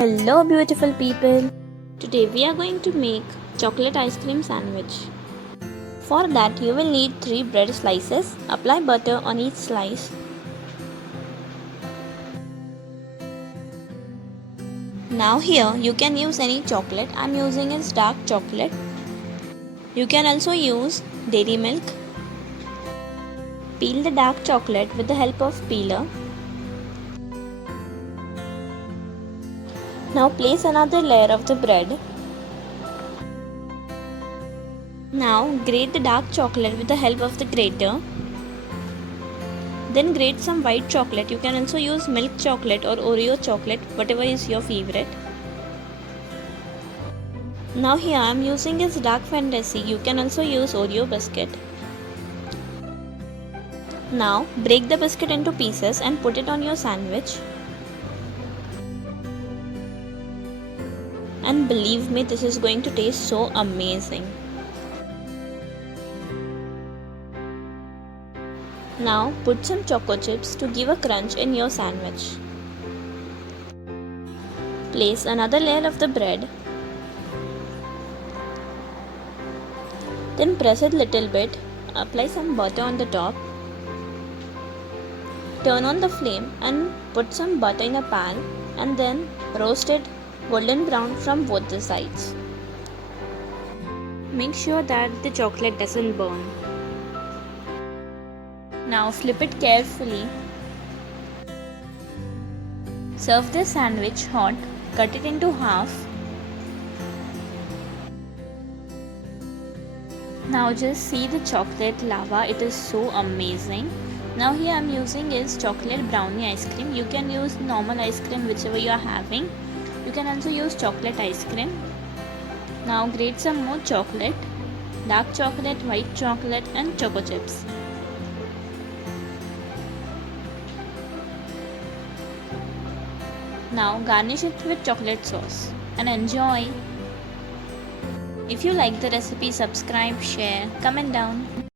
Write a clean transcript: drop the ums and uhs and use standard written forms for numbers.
Hello beautiful people. Today we are going to make chocolate ice cream sandwich. For that you will need 3 bread slices. Apply butter on each slice. Now here you can use any chocolate. I am using is dark chocolate. You can also use dairy milk. Peel the dark chocolate with the help of peeler. Now place another layer of the bread. Now grate the dark chocolate with the help of the grater. Then grate some white chocolate. You can also use milk chocolate or Oreo chocolate, whatever is your favorite. Now here I am using is dark fantasy. You can also use Oreo biscuit. Now break the biscuit into pieces and put it on your sandwich. And believe me, this is going to taste so amazing. Now put some choco chips to give a crunch in your sandwich. Place another layer of the bread. Then press it little bit. Apply some butter on the top. Turn on the flame and put some butter in a pan and then roast it golden brown from both the sides. Make sure that the chocolate doesn't burn. Now flip it carefully. Serve the sandwich hot. Cut it into half. Now just see the chocolate lava. It is so amazing. Now here I am using is chocolate brownie ice cream. You can use normal ice cream whichever you are having. You can also use chocolate ice cream. Now grate some more chocolate. Dark chocolate, white chocolate and choco chips. Now garnish it with chocolate sauce and enjoy. If you like the recipe, subscribe, share, comment down.